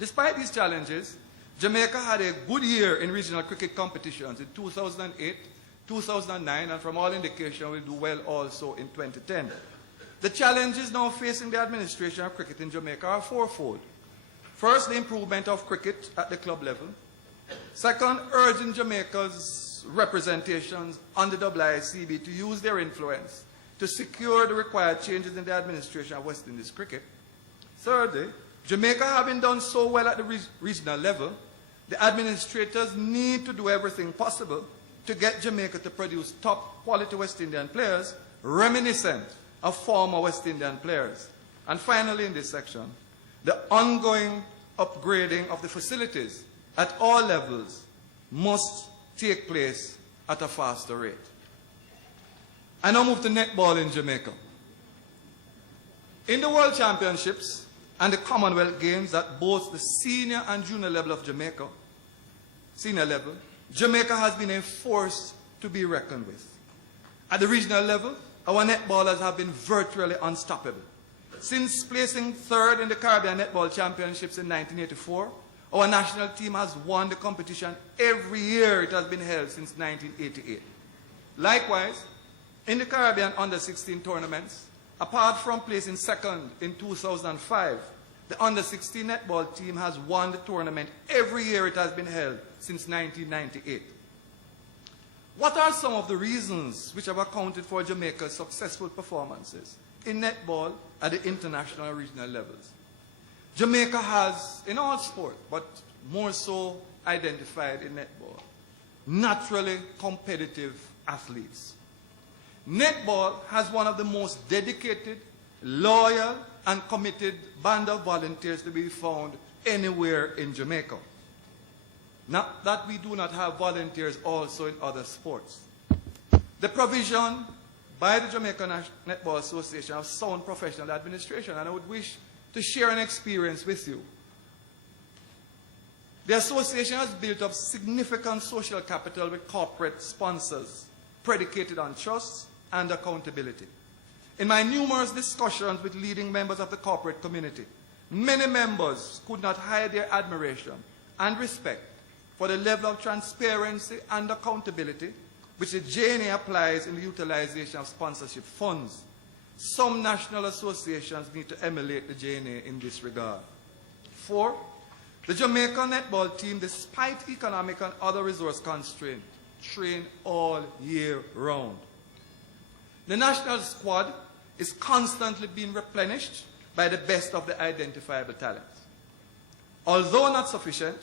Despite these challenges, Jamaica had a good year in regional cricket competitions in 2008, 2009, and from all indication will do well also in 2010. The challenges now facing the administration of cricket in Jamaica are fourfold. First, the improvement of cricket at the club level. Second, urging Jamaica's representations on the IICB to use their influence to secure the required changes in the administration of West Indies cricket. Thirdly, Jamaica having done so well at the regional level, the administrators need to do everything possible to get Jamaica to produce top quality West Indian players reminiscent of former West Indian players. And finally in this section, the ongoing upgrading of the facilities at all levels must take place at a faster rate. I now move to netball in Jamaica. In the World Championships and the Commonwealth Games at both the senior and junior level of Jamaica, Jamaica has been a force to be reckoned with. At the regional level, our netballers have been virtually unstoppable. Since placing third in the Caribbean Netball Championships in 1984, our national team has won the competition every year it has been held since 1988. Likewise, in the Caribbean Under-16 tournaments, apart from placing second in 2005, the Under-16 netball team has won the tournament every year it has been held since 1998. What are some of the reasons which have accounted for Jamaica's successful performances in netball at the international and regional levels? Jamaica has, in all sport, but more so identified in netball, naturally competitive athletes. Netball has one of the most dedicated, loyal, and committed band of volunteers to be found anywhere in Jamaica. Not that we do not have volunteers also in other sports. The provision by the Jamaican Netball Association of sound professional administration, and I would wish to share an experience with you. The association has built up significant social capital with corporate sponsors predicated on trust and accountability. In my numerous discussions with leading members of the corporate community, many members could not hide their admiration and respect for the level of transparency and accountability which the JNA applies in the utilization of sponsorship funds. Some national associations need to emulate the JNA in this regard. 4, the Jamaican netball team, despite economic and other resource constraints, train all year round. The national squad is constantly being replenished by the best of the identifiable talents. Although not sufficient,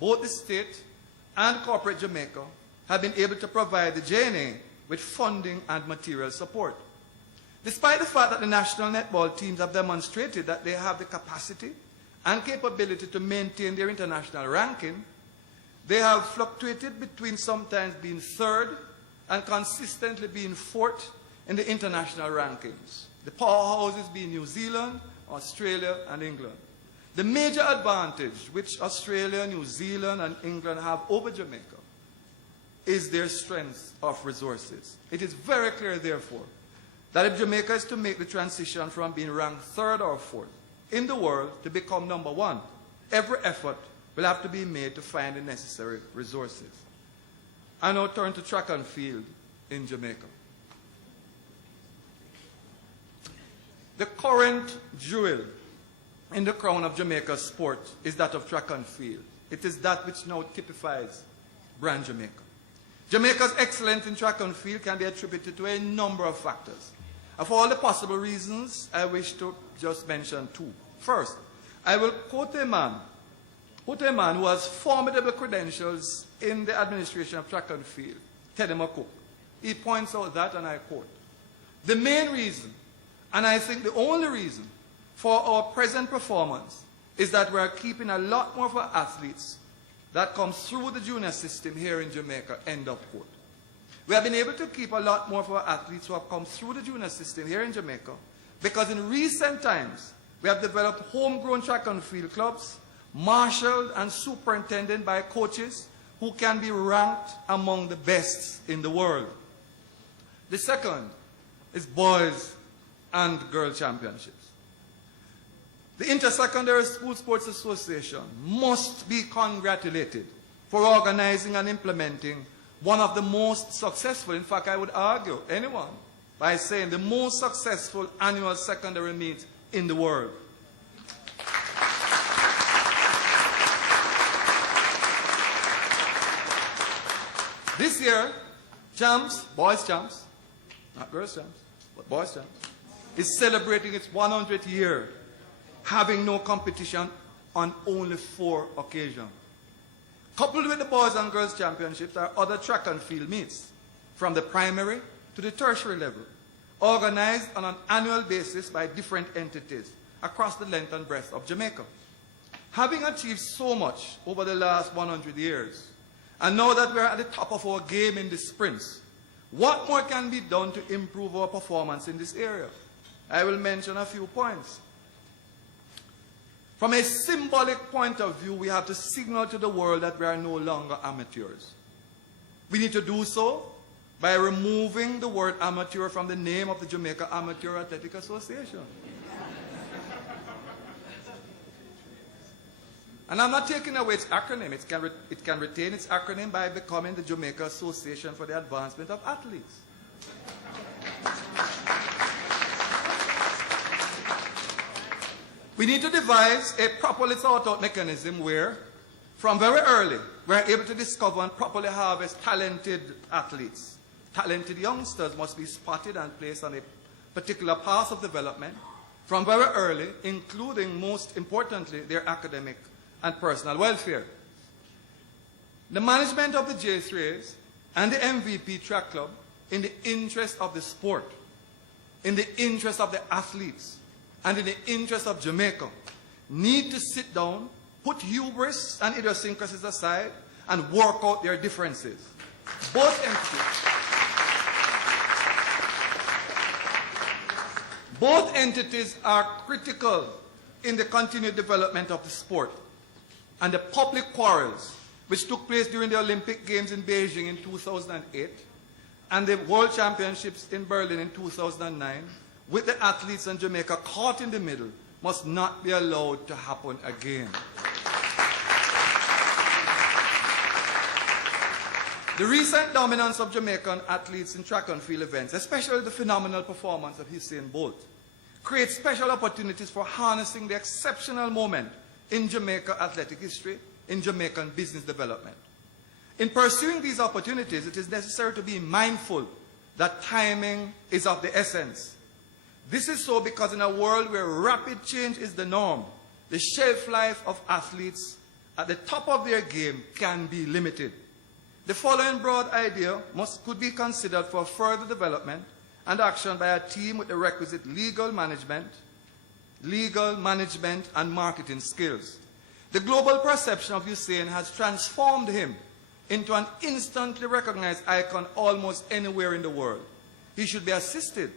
both the state and corporate Jamaica have been able to provide the JNA with funding and material support. Despite the fact that the national netball teams have demonstrated that they have the capacity and capability to maintain their international ranking, they have fluctuated between sometimes being third and consistently being fourth in the international rankings. The powerhouses being New Zealand, Australia, and England. The major advantage which Australia, New Zealand, and England have over Jamaica is their strength of resources. It is very clear, therefore, that if Jamaica is to make the transition from being ranked third or fourth in the world to become number one, every effort will have to be made to find the necessary resources. I now turn to track and field in Jamaica. The current jewel in the crown of Jamaica's sport is that of track and field. It is that which now typifies brand Jamaica. Jamaica's excellence in track and field can be attributed to a number of factors. Of all the possible reasons, I wish to just mention 2. First, I will quote a man who has formidable credentials in the administration of track and field, Teddy McCook. He points out that, and I quote, "The main reason, and I think the only reason, for our present performance is that we are keeping a lot more of our athletes that come through the junior system here in Jamaica," end of quote. We have been able to keep a lot more of our athletes who have come through the junior system here in Jamaica because in recent times we have developed homegrown track and field clubs, marshaled and superintended by coaches who can be ranked among the best in the world. The second is boys and girl championships. The Intersecondary School Sports Association must be congratulated for organizing and implementing one of the most successful, in fact I would argue anyone, by saying the most successful annual secondary meet in the world. This year, Champs, boys champs, not girls champs, but boys champs, is celebrating its 100th year, having no competition on only 4 occasions. Coupled with the boys and girls championships are other track and field meets, from the primary to the tertiary level, organized on an annual basis by different entities across the length and breadth of Jamaica. Having achieved so much over the last 100 years, and now that we're at the top of our game in the sprints, what more can be done to improve our performance in this area? I will mention a few points. From a symbolic point of view, we have to signal to the world that we are no longer amateurs. We need to do so by removing the word amateur from the name of the Jamaica Amateur Athletic Association. And I'm not taking away its acronym. It can retain its acronym by becoming the Jamaica Association for the Advancement of Athletes. We need to devise a properly thought out mechanism where, from very early, we're able to discover and properly harvest talented athletes. Talented youngsters must be spotted and placed on a particular path of development from very early, including, most importantly, their academic and personal welfare. The management of the J3As and the MVP track club, in the interest of the sport, in the interest of the athletes, and in the interest of Jamaica, need to sit down, put hubris and idiosyncrasies aside, and work out their differences. Both entities are critical in the continued development of the sport. And the public quarrels, which took place during the Olympic Games in Beijing in 2008, and the World Championships in Berlin in 2009, with the athletes in Jamaica caught in the middle, must not be allowed to happen again. The recent dominance of Jamaican athletes in track and field events, especially the phenomenal performance of Usain Bolt, creates special opportunities for harnessing the exceptional moment in Jamaica athletic history, in Jamaican business development. In pursuing these opportunities, it is necessary to be mindful that timing is of the essence. This is so because in a world where rapid change is the norm, the shelf life of athletes at the top of their game can be limited. The following broad idea could be considered for further development and action by a team with the requisite legal management and marketing skills. The global perception of Usain has transformed him into an instantly recognized icon almost anywhere in the world. He should be assisted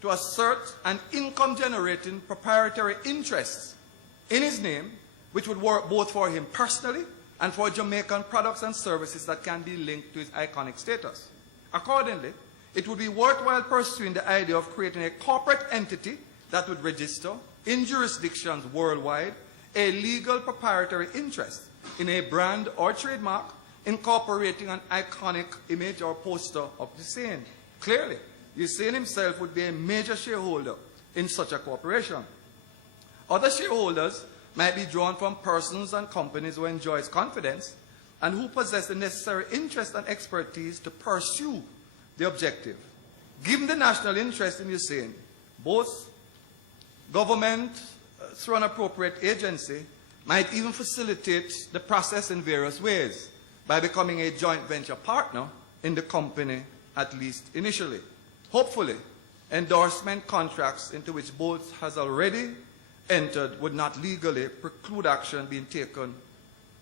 to assert an income-generating proprietary interest in his name, which would work both for him personally and for Jamaican products and services that can be linked to his iconic status. Accordingly, it would be worthwhile pursuing the idea of creating a corporate entity that would register in jurisdictions worldwide a legal proprietary interest in a brand or trademark incorporating an iconic image or poster of Usain. Clearly, Usain himself would be a major shareholder in such a corporation. Other shareholders might be drawn from persons and companies who enjoy his confidence and who possess the necessary interest and expertise to pursue the objective. Given the national interest in Usain, both government, through an appropriate agency, might even facilitate the process in various ways by becoming a joint venture partner in the company, at least initially. Hopefully, endorsement contracts into which both has already entered would not legally preclude action being taken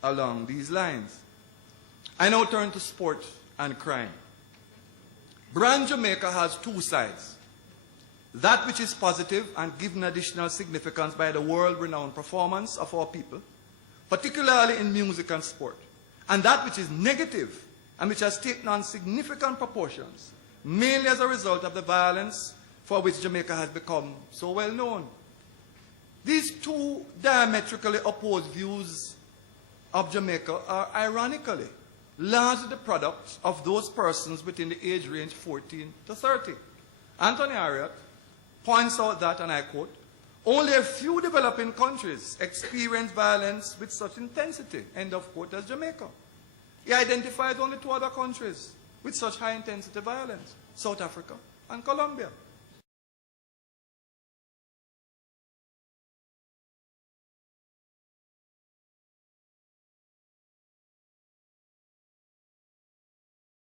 along these lines. I now turn to sport and crime. Brand Jamaica has two sides. That which is positive and given additional significance by the world-renowned performance of our people, particularly in music and sport. And that which is negative and which has taken on significant proportions, mainly as a result of the violence for which Jamaica has become so well known. These two diametrically opposed views of Jamaica are ironically largely the product of those persons within the age range 14 to 30. Anthony Harriot points out that, and I quote, only a few developing countries experience violence with such intensity, end of quote, as Jamaica. He identified only two other countries with such high intensity violence, South Africa and Colombia.